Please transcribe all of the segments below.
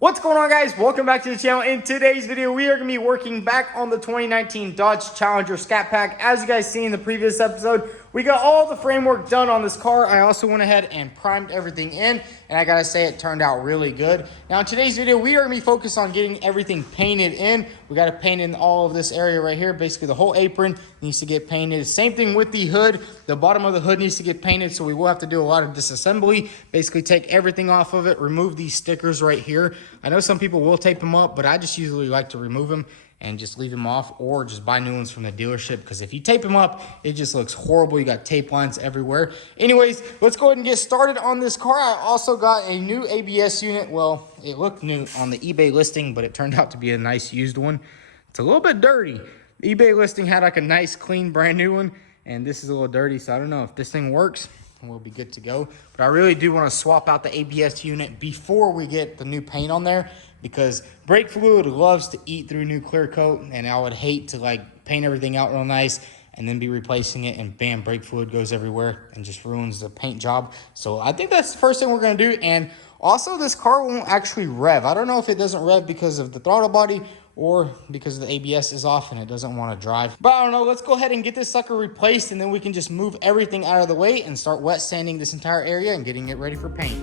What's going on, guys? Welcome back to the channel. In today's video, we are going to be working back on the 2019 Dodge Challenger Scat Pack. As you guys see in the previous episode, we got all the framework done on this car. I also went ahead and primed everything in, and I gotta say it turned out really good. Now in today's video, we are going to be focused on getting everything painted in. We got to paint in all of this area right here. Basically, the whole apron needs to get painted. Same thing with the hood. The bottom of the hood needs to get painted, so we will have to do a lot of disassembly. Basically, take everything off of it, remove these stickers right here. I know some people will tape them up, but I just usually like to remove them and just leave them off, or just buy new ones from the dealership, because if you tape them up, it just looks horrible. You got tape lines everywhere. Anyways, let's go ahead and get started on this car. I also got a new ABS unit. Well, it looked new on the eBay listing, but it turned out to be a nice used one. It's a little bit dirty. The eBay listing had like a nice, clean, brand new one, and this is a little dirty, so I don't know if this thing works. We'll be good to go. But I really do want to swap out the ABS unit before we get the new paint on there, because brake fluid loves to eat through new clear coat, and I would hate to like paint everything out real nice and then be replacing it and bam, brake fluid goes everywhere and just ruins the paint job. So I think that's the first thing we're going to do. And also, this car won't actually rev. I don't know if it doesn't rev because of the throttle body or because the ABS is off and it doesn't want to drive. But I don't know, let's go ahead and get this sucker replaced, and then we can just move everything out of the way and start wet sanding this entire area and getting it ready for paint.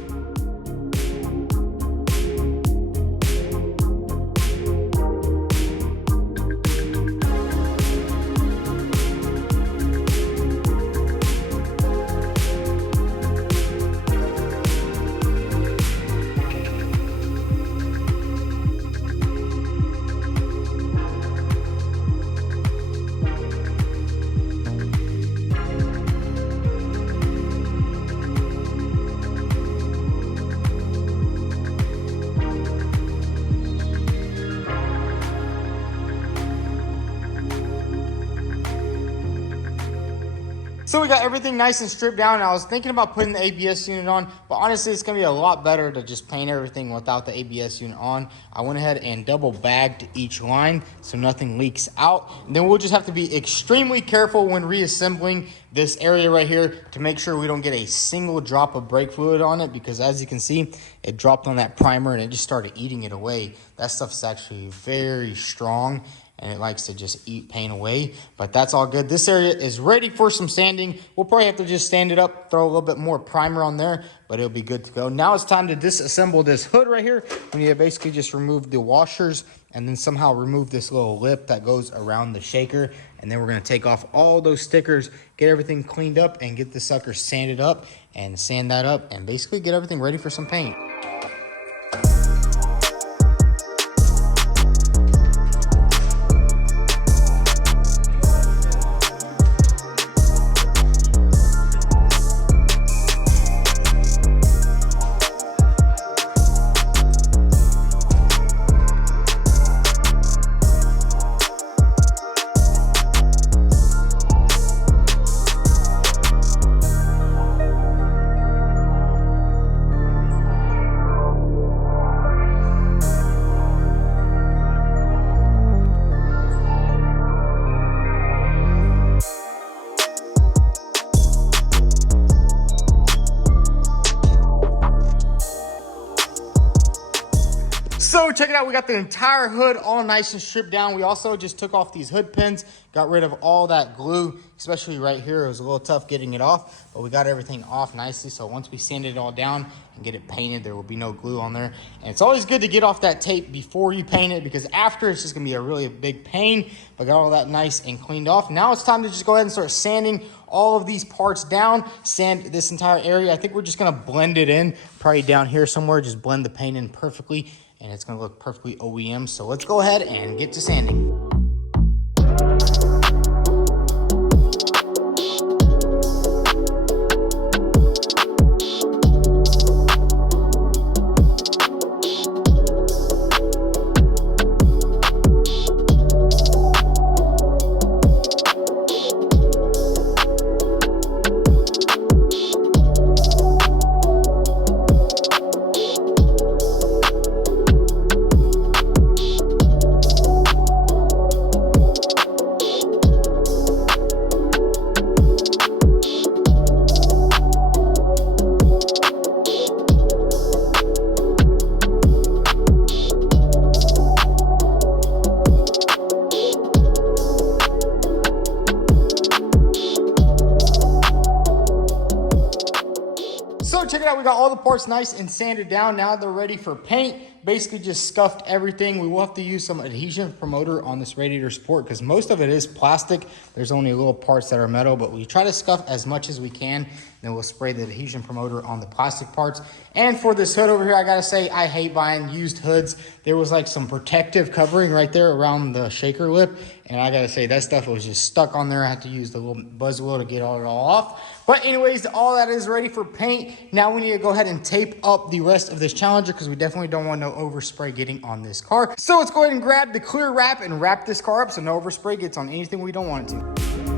So we got everything nice and stripped down. I was thinking about putting the ABS unit on, but honestly, it's going to be a lot better to just paint everything without the ABS unit on. I went ahead and double bagged each line so nothing leaks out. And then we'll just have to be extremely careful when reassembling this area right here to make sure we don't get a single drop of brake fluid on it, because as you can see, it dropped on that primer and it just started eating it away. That stuff's actually very strong, and it likes to just eat paint away, but that's all good. This area is ready for some sanding. We'll probably have to just sand it up, throw a little bit more primer on there, but it'll be good to go. Now it's time to disassemble this hood right here. We need to basically just remove the washers and then somehow remove this little lip that goes around the shaker. And then we're gonna take off all those stickers, get everything cleaned up, and get the sucker sanded up and sand that up and basically get everything ready for some paint. So check it out, we got the entire hood all nice and stripped down. We also just took off these hood pins, got rid of all that glue, especially right here. It was a little tough getting it off, but we got everything off nicely. So once we sand it all down and get it painted, there will be no glue on there. And it's always good to get off that tape before you paint it, because after it's just gonna be a really big pain. But got all that nice and cleaned off. Now it's time to just go ahead and start sanding all of these parts down, sand this entire area. I think we're just gonna blend it in, probably down here somewhere, just blend the paint in perfectly, and it's gonna look perfectly OEM. So let's go ahead and get to sanding. it out. We got all the parts nice and sanded down. Now they're ready for paint. Basically just scuffed everything. We will have to use some adhesion promoter on this radiator support because most of it is plastic. There's only little parts that are metal, but we try to scuff as much as we can. Then we'll spray the adhesion promoter on the plastic parts. And for this hood over here, I gotta say, I hate buying used hoods. There was like some protective covering right there around the shaker lip. And I gotta say, that stuff was just stuck on there. I had to use the little buzz wheel to get it all off. But anyways, all that is ready for paint. Now we need to go ahead and tape up the rest of this Challenger because we definitely don't want no overspray getting on this car. So let's go ahead and grab the clear wrap and wrap this car up so no overspray gets on anything we don't want it to.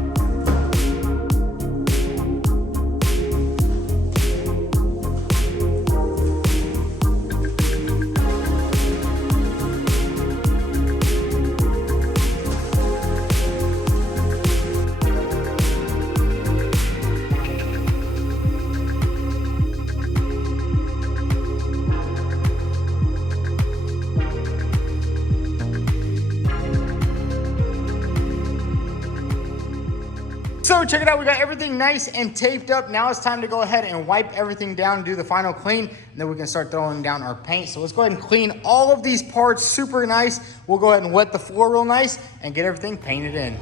So check it out, we got everything nice and taped up. Now it's time to go ahead and wipe everything down and do the final clean, and then we can start throwing down our paint. So let's go ahead and clean all of these parts super nice. We'll go ahead and wet the floor real nice and get everything painted in.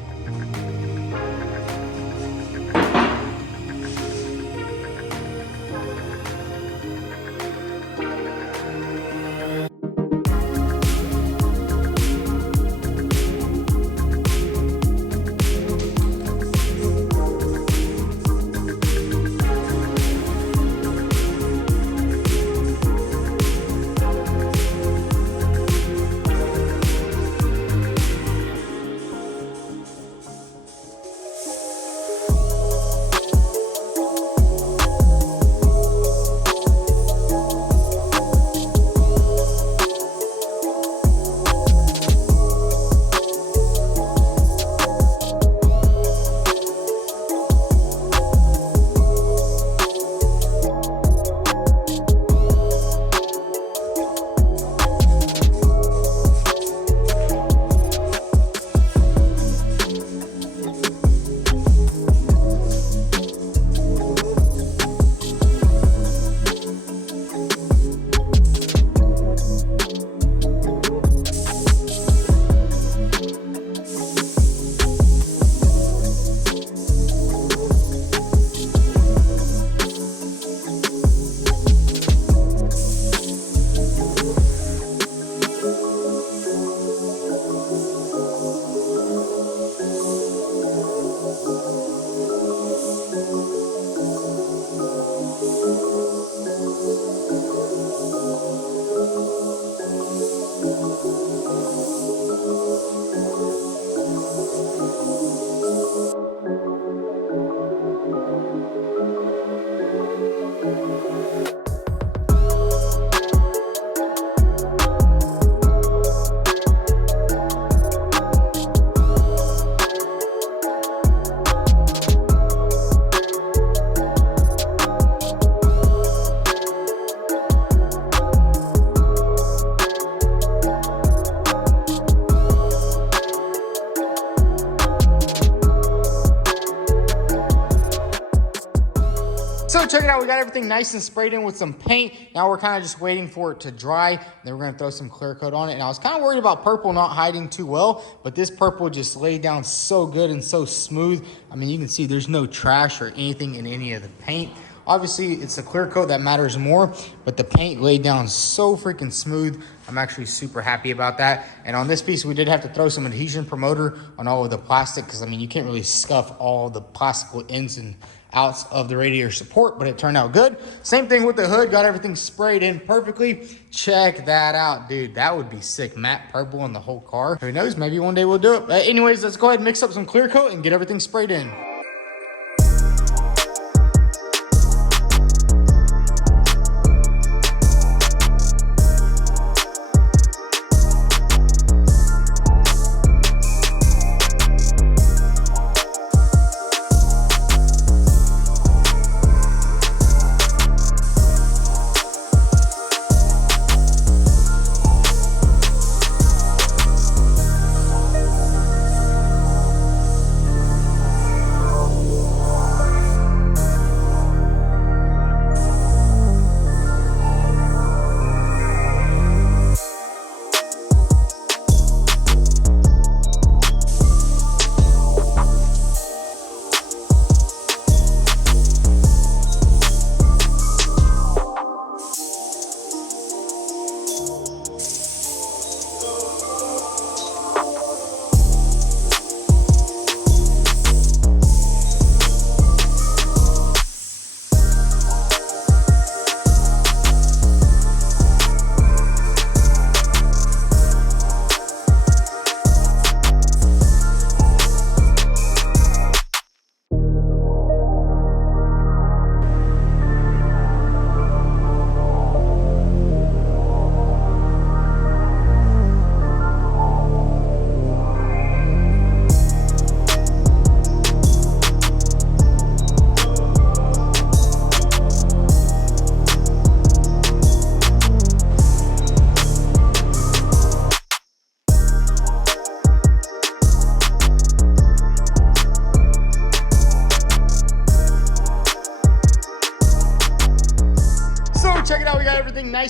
So check it out, we got everything nice and sprayed in with some paint. Now we're kind of just waiting for it to dry. Then we're gonna throw some clear coat on it. And I was kind of worried about purple not hiding too well, but this purple just laid down so good and so smooth. I mean, you can see there's no trash or anything in any of the paint. Obviously, it's the clear coat that matters more, but the paint laid down so freaking smooth. I'm actually super happy about that. And on this piece, we did have to throw some adhesion promoter on all of the plastic because, I mean, you can't really scuff all the plastic ins and outs of the radiator support, but it turned out good. Same thing with the hood, got everything sprayed in perfectly. Check that out, dude. That would be sick. Matte purple on the whole car. Who knows, maybe one day we'll do it. But anyways, let's go ahead and mix up some clear coat and get everything sprayed in.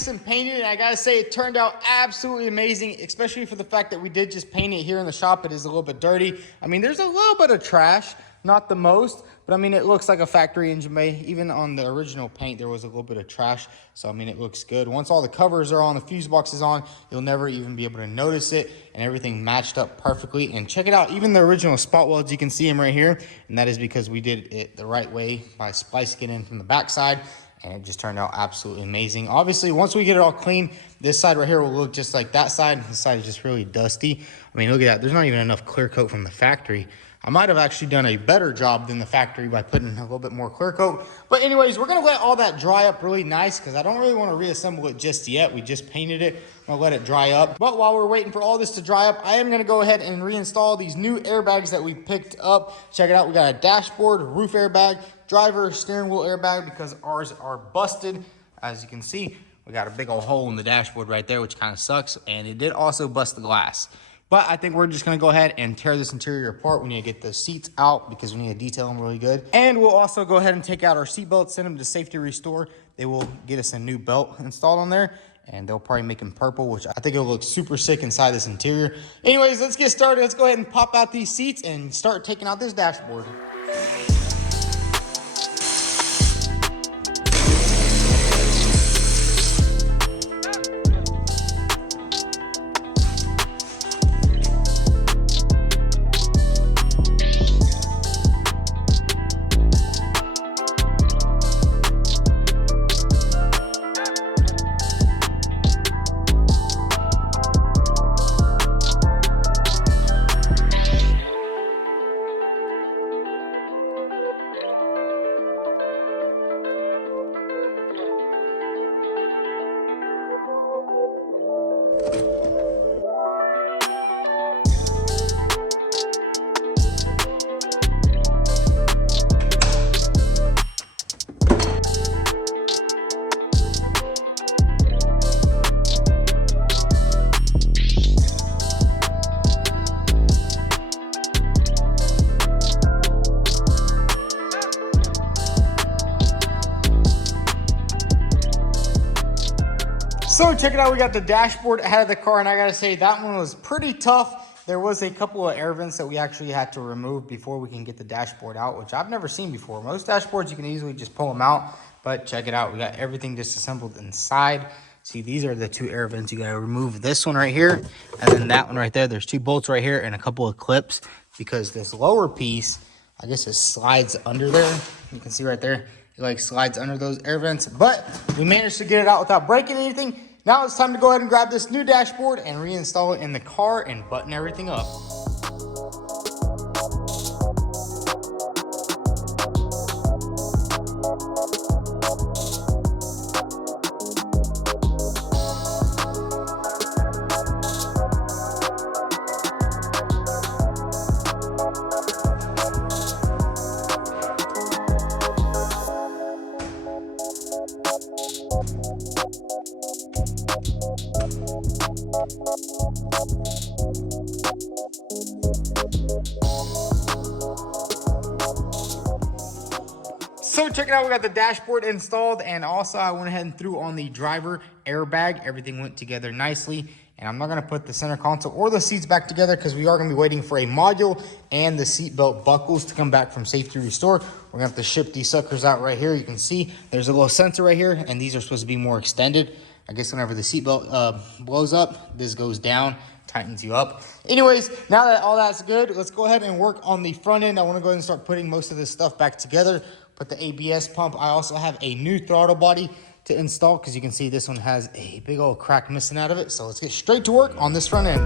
this and painted it, and I gotta say it turned out absolutely amazing, especially for the fact that we did just paint it here in the shop. It is a little bit dirty. I mean, there's a little bit of trash, not the most, but I mean, it looks like a factory engine bay. Even on the original paint, there was a little bit of trash. So, I mean, it looks good. Once all the covers are on, the fuse box is on, you'll never even be able to notice it, and everything matched up perfectly. And check it out, even the original spot welds, you can see them right here, and that is because we did it the right way by splicing it in from the backside, and it just turned out absolutely amazing. Obviously, once we get it all clean, this side right here will look just like that side. This side is just really dusty. I mean, look at that. There's not even enough clear coat from the factory. I might have actually done a better job than the factory by putting a little bit more clear coat. But anyways, we're gonna let all that dry up really nice because I don't really want to reassemble it just yet. We just painted it. I'm gonna let it dry up. But while we're waiting for all this to dry up, I am gonna go ahead and reinstall these new airbags that we picked up. Check it out. We got a dashboard, roof airbag, driver, steering wheel airbag because ours are busted. As you can see, we got a big old hole in the dashboard right there, which kind of sucks. And it did also bust the glass. But I think we're just gonna go ahead and tear this interior apart. We need to get the seats out because we need to detail them really good. And we'll also go ahead and take out our seat belts, send them to Safety Restore. They will get us a new belt installed on there, and they'll probably make them purple, which I think it'll look super sick inside this interior. Anyways, let's get started. Let's go ahead and pop out these seats and start taking out this dashboard. So check it out, we got the dashboard out of the car, and I gotta say that one was pretty tough. There was a couple of air vents that we actually had to remove before we can get the dashboard out, which I've never seen before. Most dashboards you can easily just pull them out, but check it out, we got everything disassembled inside. See, these are the two air vents. You gotta remove this one right here, and then that one right there. There's two bolts right here and a couple of clips because this lower piece, I guess it slides under there. You can see right there, it like slides under those air vents, but we managed to get it out without breaking anything. Now it's time to go ahead and grab this new dashboard and reinstall it in the car and button everything up. So check it out, we got the dashboard installed, and also I went ahead and threw on the driver airbag. Everything went together nicely, and I'm not gonna put the center console or the seats back together because we are gonna be waiting for a module and the seatbelt buckles to come back from Safety Restore. We're gonna have to ship these suckers out right here. You can see there's a little sensor right here, and these are supposed to be more extended. I guess whenever the seatbelt blows up, this goes down, tightens you up. Anyways, now that all that's good, let's go ahead and work on the front end. I wanna go ahead and start putting most of this stuff back together. Put the ABS pump. I also have a new throttle body to install because you can see this one has a big old crack missing out of it. So let's get straight to work on this front end.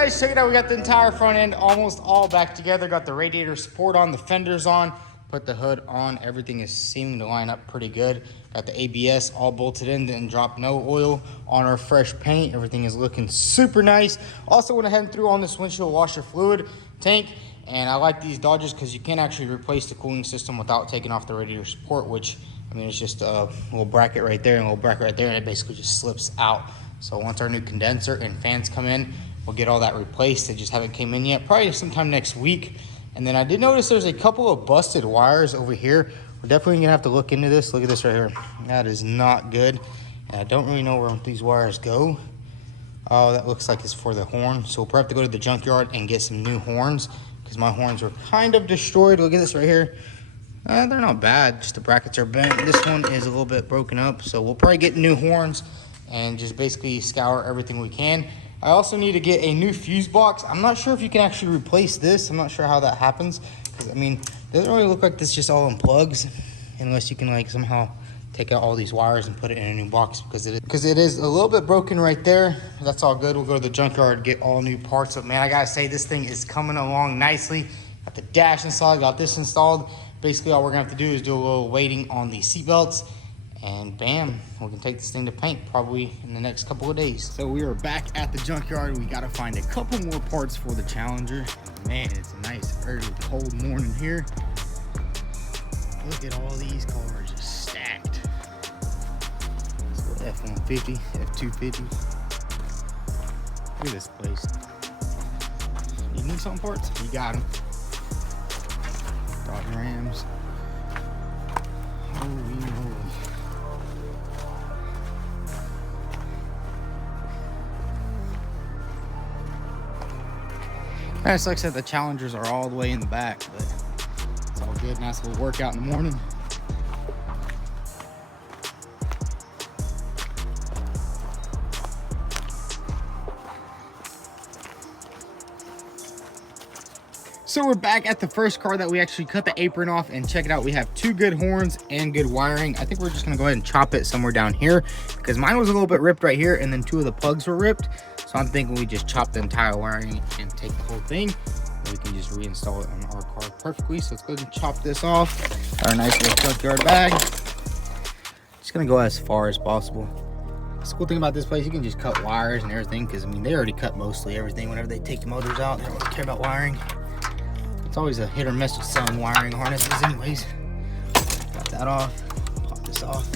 guys, check it out. We got the entire front end almost all back together. Got the radiator support on, the fenders on, put the hood on. Everything is seeming to line up pretty good. Got the ABS all bolted in, didn't drop no oil on our fresh paint. Everything is looking super nice. Also went ahead and threw on this windshield washer fluid tank. And I like these Dodges because you can't actually replace the cooling system without taking off the radiator support, which, I mean, it's just a little bracket right there and a little bracket right there, and it basically just slips out. So once our new condenser and fans come in, we'll get all that replaced. They just haven't came in yet, probably sometime next week. And then I did notice there's a couple of busted wires over here. We're definitely gonna have to look into this. Look at this right here. That is not good. And I don't really know where these wires go. Oh, that looks like it's for the horn. So we'll probably have to go to the junkyard and get some new horns, because my horns are kind of destroyed. Look at this right here. They're not bad, just the brackets are bent. This one is a little bit broken up, so we'll probably get new horns and just basically scour everything we can. I also need to get a new fuse box. I'm not sure if you can actually replace this. I'm not sure how that happens, because I mean, it doesn't really look like this just all in plugs, unless you can like somehow take out all these wires and put it in a new box, because it is a little bit broken right there. That's all good. We'll go to the junkyard, get all new parts. But man, I gotta say, this thing is coming along nicely. Got the dash installed, got this installed. Basically all we're gonna have to do is do a little waiting on the seat belts, and bam, we can take this thing to paint probably in the next couple of days. So we are back at the junkyard. We gotta find a couple more parts for the Challenger. Man, it's a nice early cold morning here. Look at all these cars just stacked. F-150, F-250. Look at this place. You need some parts? You got them. Dodge Rams. Holy moly. It sucks that the Challengers are all the way in the back, but it's all good. Nice little workout in the morning. So we're back at the first car that we actually cut the apron off, and check it out. We have two good horns and good wiring. I think we're just gonna go ahead and chop it somewhere down here, because mine was a little bit ripped right here, and then two of the plugs were ripped. So I'm thinking we just chop the entire wiring and take the whole thing, and we can just reinstall it on our car perfectly. So let's go ahead and chop this off. Our nice little junkyard bag. Just gonna go as far as possible. The cool thing about this place, you can just cut wires and everything, because I mean, they already cut mostly everything whenever they take the motors out. They don't really care about wiring. It's always a hit or miss with selling wiring harnesses anyways. Got that off, pop this off.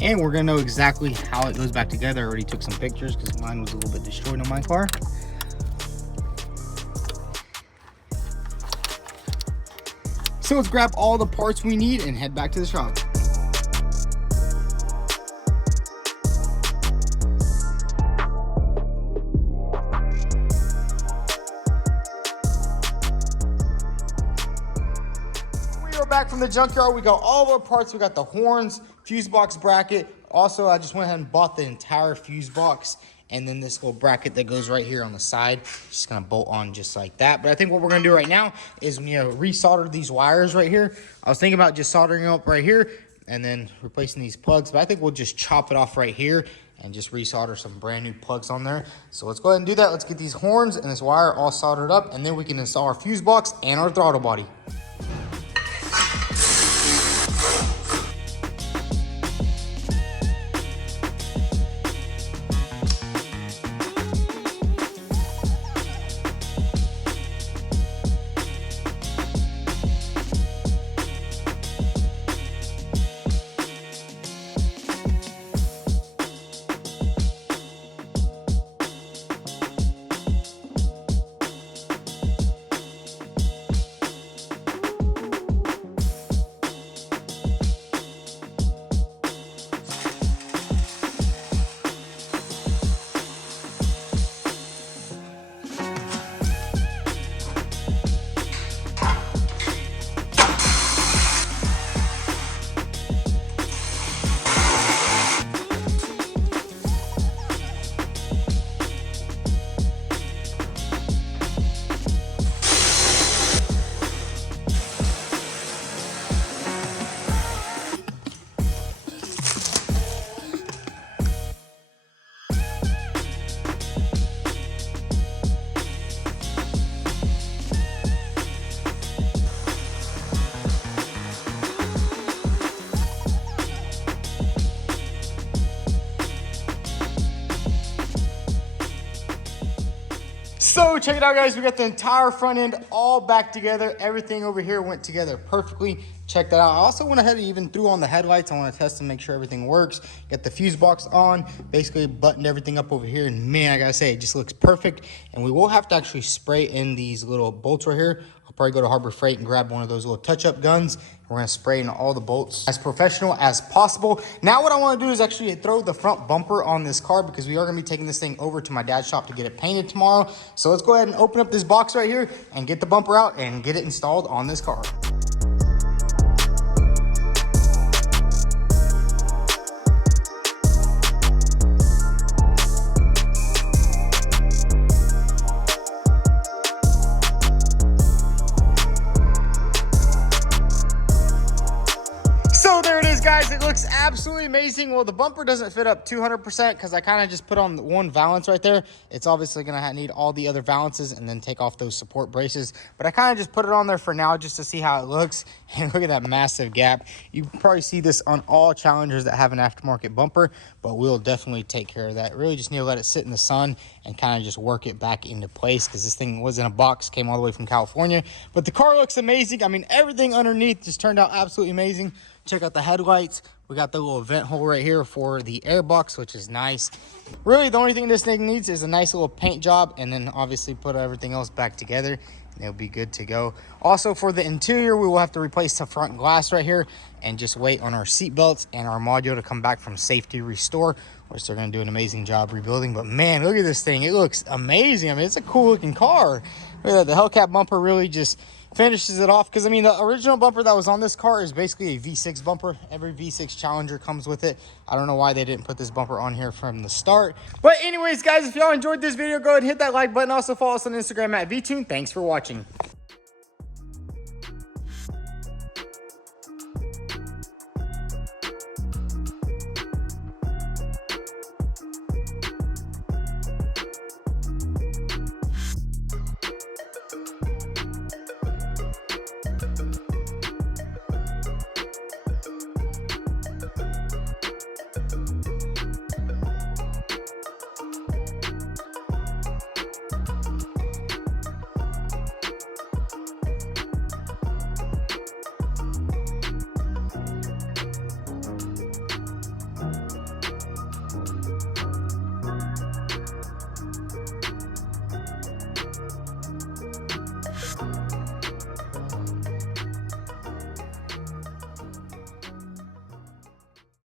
And we're gonna know exactly how it goes back together. I already took some pictures because mine was a little bit destroyed on my car. So let's grab all the parts we need and head back to the shop. Back from the junkyard, we got all of our parts. We got the horns, fuse box bracket. Also, I just went ahead and bought the entire fuse box, and then this little bracket that goes right here on the side. Just gonna bolt on just like that. But I think what we're gonna do right now is resolder these wires right here. I was thinking about just soldering them up right here and then replacing these plugs, but I think we'll just chop it off right here and just resolder some brand new plugs on there. So let's go ahead and do that. Let's get these horns and this wire all soldered up, and then we can install our fuse box and our throttle body. So check it out, guys. We got the entire front end all back together. Everything over here went together perfectly. Check that out. I also went ahead and even threw on the headlights. I want to test and make sure everything works. Got the fuse box on, basically buttoned everything up over here. And man, I gotta say, it just looks perfect. And we will have to actually spray in these little bolts right here. I'll probably go to Harbor Freight and grab one of those little touch-up guns. We're gonna spray in all the bolts as professional as possible. Now what I wanna do is actually throw the front bumper on this car because we are gonna be taking this thing over to my dad's shop to get it painted tomorrow. So let's go ahead and open up this box right here and get the bumper out and get it installed on this car. So there it is, guys. It looks absolutely amazing. Well, the bumper doesn't fit up 200% because I kind of just put on the one valance right there. It's obviously going to need all the other valances and then take off those support braces. But I kind of just put it on there for now just to see how it looks. And look at that massive gap. You probably see this on all Challengers that have an aftermarket bumper, but we'll definitely take care of that. Really just need to let it sit in the sun and kind of just work it back into place because this thing was in a box, came all the way from California. But the car looks amazing. I mean, everything underneath just turned out absolutely amazing. Check out the headlights. We got the little vent hole right here for the air box, which is nice. Really, the only thing this thing needs is a nice little paint job, and then obviously put everything else back together, and it'll be good to go. Also, for the interior, we will have to replace the front glass right here and just wait on our seat belts and our module to come back from Safety Restore, which they're going to do an amazing job rebuilding. But man, look at this thing. It looks amazing. I mean, it's a cool looking car. Look at that. The Hellcat bumper really just finishes it off because I mean the original bumper that was on this car is basically a V6 bumper. Every V6 Challenger comes with it. I don't know why they didn't put this bumper on here from the start. But anyways, guys, if y'all enjoyed this video, go ahead and hit that like button. Also follow us on Instagram at vTuned. Thanks for watching.